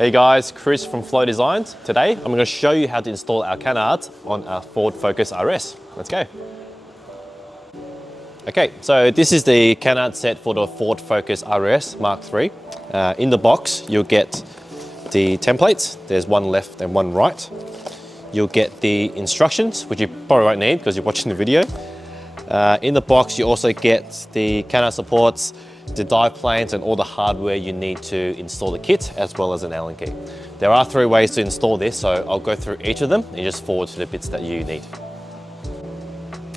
Hey guys, Chris from Flow Designs. Today, I'm going to show you how to install our canards on our Ford Focus RS. Let's go. Okay, so this is the canard set for the Ford Focus RS Mark III. In the box, you'll get the templates. There's one left and one right. You'll get the instructions, which you probably won't need because you're watching the video. In the box, you also get the canard supports, the dive planes and all the hardware you need to install the kit, as well as an Allen key. There are 3 ways to install this, so I'll go through each of them and just forward to the bits that you need.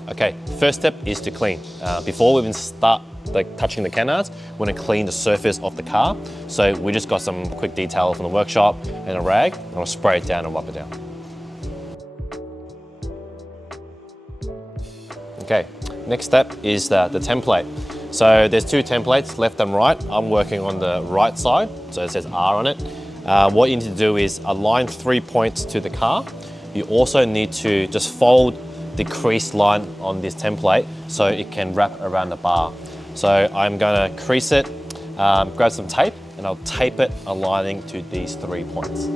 Okay, first step is to clean. Before we even start touching the canards, we want to clean the surface of the car. So we just got some quick detail from the workshop and a rag, and I'll spray it down and wipe it down. Okay, next step is the template. So there's 2 templates, left and right. I'm working on the right side, so it says R on it. What you need to do is align 3 points to the car. You also need to just fold the crease line on this template so it can wrap around the bar. So I'm gonna crease it, grab some tape, and I'll tape it aligning to these 3 points.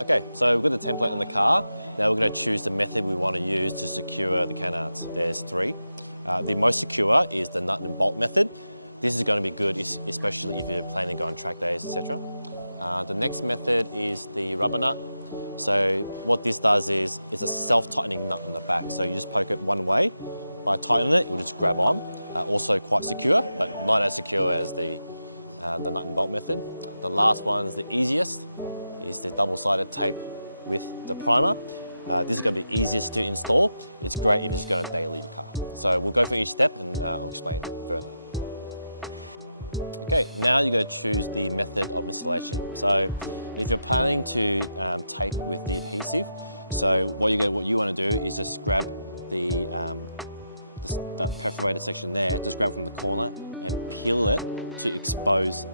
Okay, so we've got the template in the car. Now we're going to choose the method we want to use to secure the canards. There's 3. The most secure is the nut and bolt method. This is going to be good, especially if you're planning to go on track days, etc. The next method is the rubber nut. So what this does is it's a self-tightening nut on the back. So you just poke it one way. By tightening it, it will just grab on. Also quite secure, but not as secure as the nut and bolt method. The last one's the easiest. Is the double-sided tape with the primer. This is going to be easiest to install. It's great if you're just going to daily your car. So we'll go for each step and I'll explain further. Okay, now you're going to choose the method of installation. So if you're planning to tape with the adhesive, so what you want to do is just grab that perforated section there, just grab from the corner and peel it to expose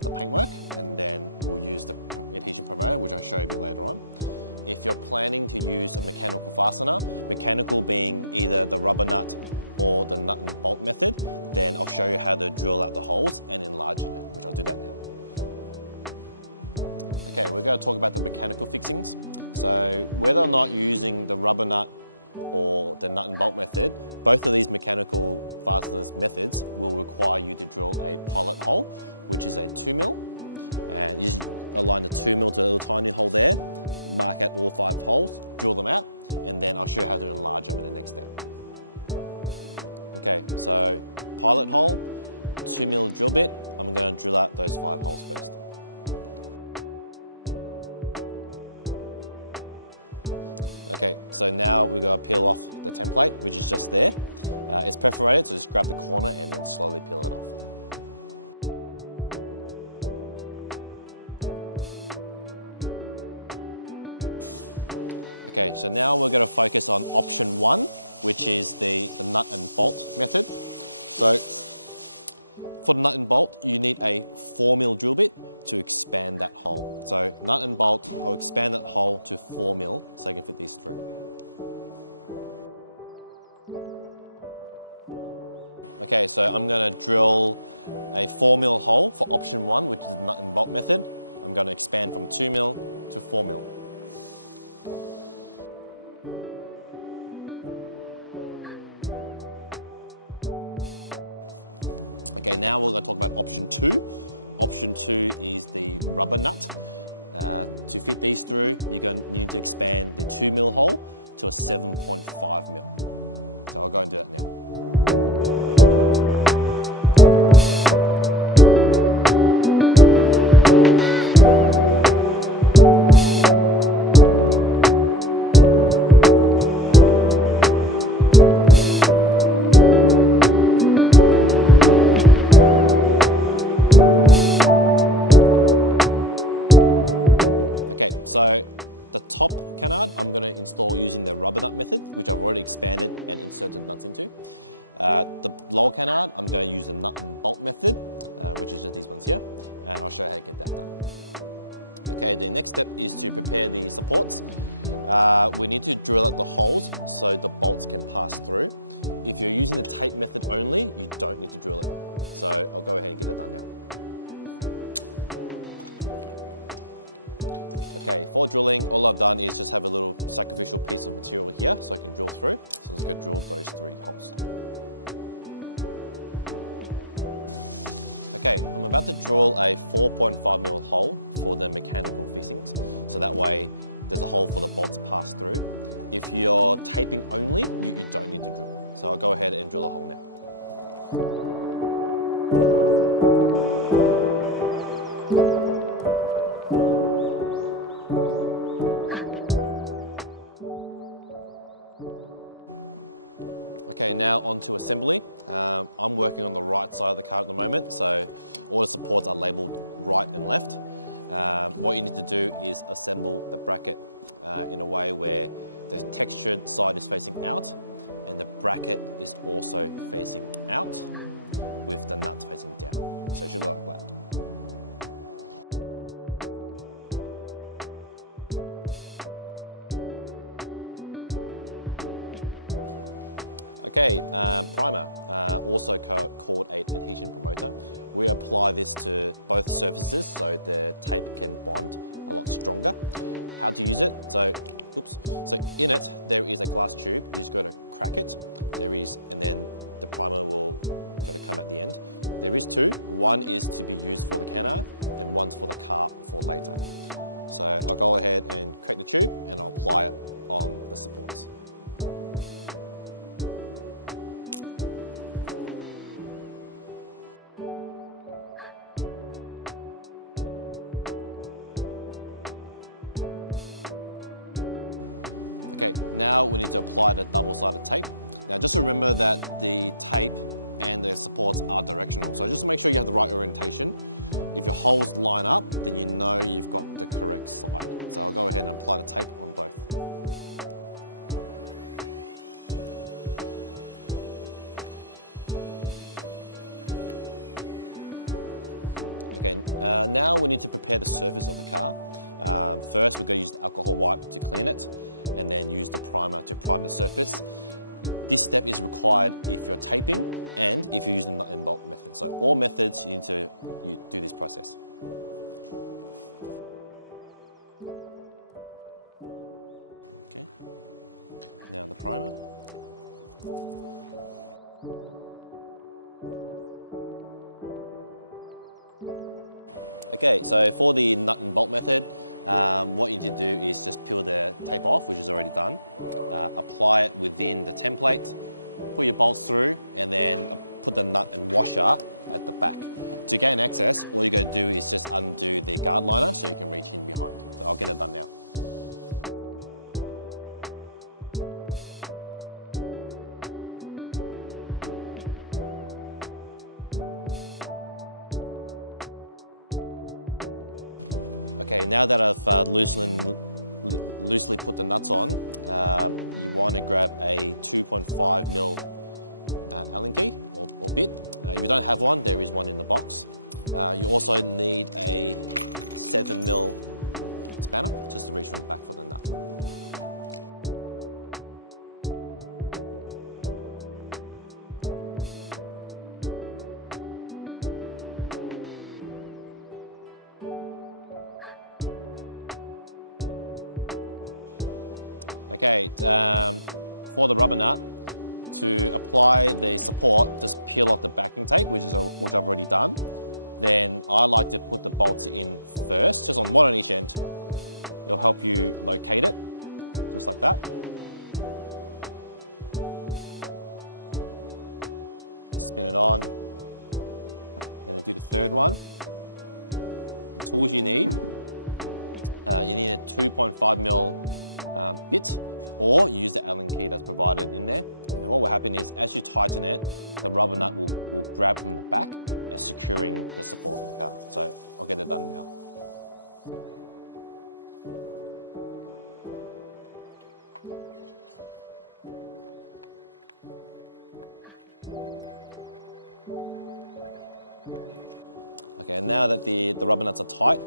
the paintwork, and then we'll use the adhesion promoter, which I'll show you a bit later on. If you're planning to use a mechanical fastener, mechanical being either the rubber nut or the nut and bolt method, then I'll show you how to drill out the holes and enlarge it, which I'll do that now. Okay, we're going to talk about the mechanical fixings. So whether or not you're using the rubber nut or the nut and bolt method, both of these mechanical fasteners methods will require you to drill a pilot hole, which is a 2mm, and you align the 2mm to a little tiny hole there, mark out all 5 holes, drill them out, and then I'll show you how to enlarge them in the next step. Okay, so pilot hole, 2mm drill bit, I'm going to drill out those 5 holes first. Okay, so now we're going to peel off the template, which is just there. It's perforated, so just grab the corner and then slowly peel it off. Okay, so now we're going to focus on option 1, which is the nut and bolt method. So for the nut and bolt, you need a 4mm drill bit to expand that hole. So nut and bolt, I'll expand that hole to 4mm so I can fit these through. Okay, so I'm going to drill a 4mm hole for option 1, which is the nut and bolt method. I'm going to expand from 2mm to 4mm. Okay, now we're going to talk about option 2. Option 2 is the rubber nut. To fit these through, you need to expand the 2mm hole to a 7.5mm. So I'll go and do that now. So the top canard, I'm going to install using the rubber nut method, which I've already expanded and inserted nuts into. The lower canard, I'm going to use the nut and bolt method, which is just these ones here, and I'll show you how to get that done. Okay, the next step is to prepare the supports. We need to drill out the holes so the bolts can pass through. If you're using the tape method only, you don't need to drill it. So I'll go ahead and get it done now. Okay, for drilling, all I've done is just have a little sacrificial piece of material here so I can drill through. So let's go drill those 3 holes. Okay, I'm about to drill a 4.5mm hole for the mechanical fittings. So that way there's a hole for the bolts to pass through. If you're taping only, you don't need to drill. So I'll go ahead and drill a hole now. Okay, now onto assembly. I'm working on the right side of the car at the moment, so all the supports are labelled right and left. What you need to do is assemble the bracket in a way where the textured side is facing out and the bracket is also facing out with the nuts facing down. So it should look like that. Okay, primer, also called an adhesion promoter. We apply this to both surfaces so the tape can bond a lot stronger. How to use it? So in it, there is a glass tube. You just got to crack it. And then the primer will come at the end. There is 2. One is to be used for the Canard and one's for the car for later. So I'll go ahead and crack the tube and I'll apply it on the supports. Okay, now we need to apply the double-sided tape. Now just remember that the tape and the supports are directional. So just make sure you have the right orientation. If your holes line up, then you know you've got the correct side. So I'll go ahead and apply the tape on both. Okay, now we need to prepare the surface of the car. First, we're going to use the alcohol wipe to clean it, and then use the primer to prime the surface. This step is required if you're taping and if you're using the nut and bolt method. So all methods, you need to do this process. Okay, now the primer. Okay, so for the nut and bolt method, what you need to do is just peel the tape off, which is already done. Apply it within the template, put your bolts through, and then put the nut and washer at the back. To gain access, all you got to do is just undo the guard liner so you can reach in behind. So I'll get it done now. Okay, now that I've loosely put the nuts on, you want to grab a 2.5mm Allen key or bit. If you don't have one, there is one in the box. You also need a 7mm spanner just to reach from the back for the nut. Okay, for the rubber nut, to apply the support, just peel off the backing tape, which I've already done. Then I like to put the bolts in first, just on one on each end. It'll help you locate it, just like that. Spin it on, and then do the third one. The tools you need a 2.5mm bit, or use the Allen key that's provided in there. And what will happen is, as you tighten it, the rubber nut will grab from the back, securing the support of the car. So I'll get it done now. Okay, and now that the rubber nuts are tight,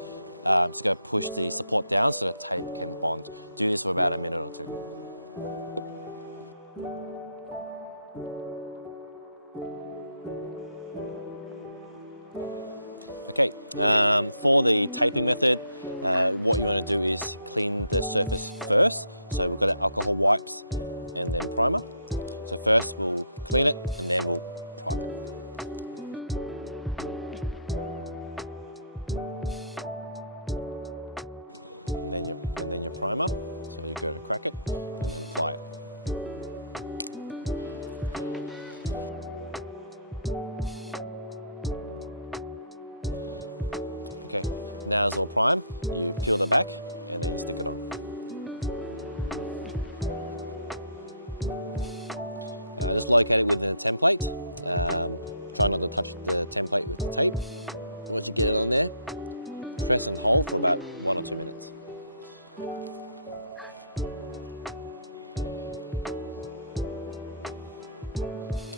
just go push the support down so the tape can bond. Do this for about a minute or two. Okay, for the taping method, what you want to do is clean the surface first. So we've got our alcohol wipes and then primer. So first we'll clean it and then we'll prime it. And then your primer. So you go to crack it and then apply it. Okay, now it's all primed, you peel the back and then you stick it on. Just locate it within a template. Try not to touch the template with the tape. Once you get it on there, press and hold for about 1 or 2 minutes.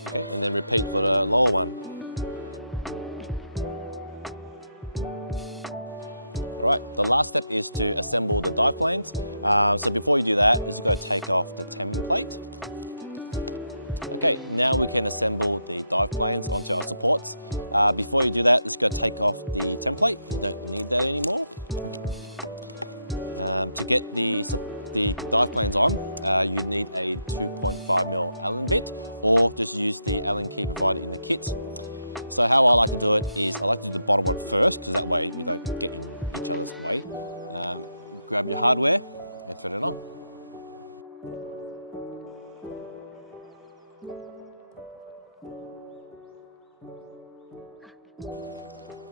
Okay, and then repeat for the lower one. All right, the last step is to assemble the dive planes. So before you do that, just go take off the template. Okay, now we can assemble the dive planes onto our supports. Before you do that, just go take off the template. You don't need that anymore. To get the dive planes on, you need a 2.5mm Allen bit, or just use the Allen key provided in the kit. So how I like to do it is I like to do the bottom one first, because that way you don't get in each other's way. Grab your hardware and thread it on.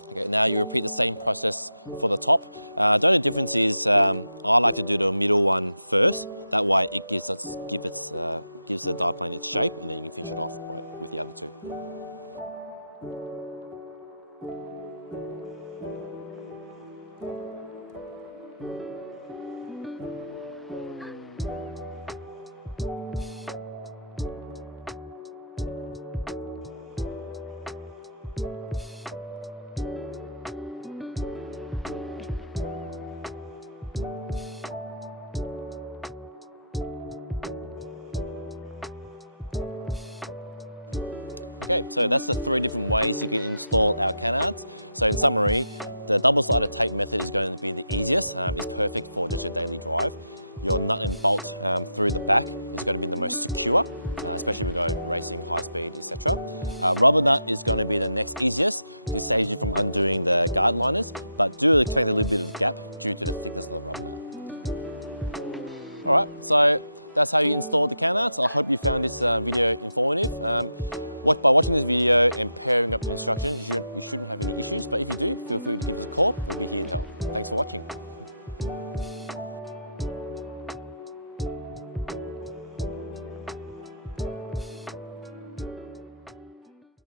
Okay, now you repeat the same process for the top. The only difference is I like to do the middle one first. That way it gives the dive plane its shape, and then you can finish it off with the other two. Okay, so that's the 3 different ways you can install our canards. So in summary, the double-sided tape method is going to be the easiest. It's perfect for just your daily drive. Your nut and bolt through the back is going to be the most secure, especially when we go racing, high speed, etc. Rubber nut is going to be the next easiest. It saves you from undoing the guide liners, but do expect a little bit of gap due to the thickness of the rubber nut. All right, so that's how you install the canards. I hope you found this video informative. By watching this video and pairing up the instructions, you shouldn't have any issues, but if you do, feel free to give us a call. We'll be here to help. Thanks for watching.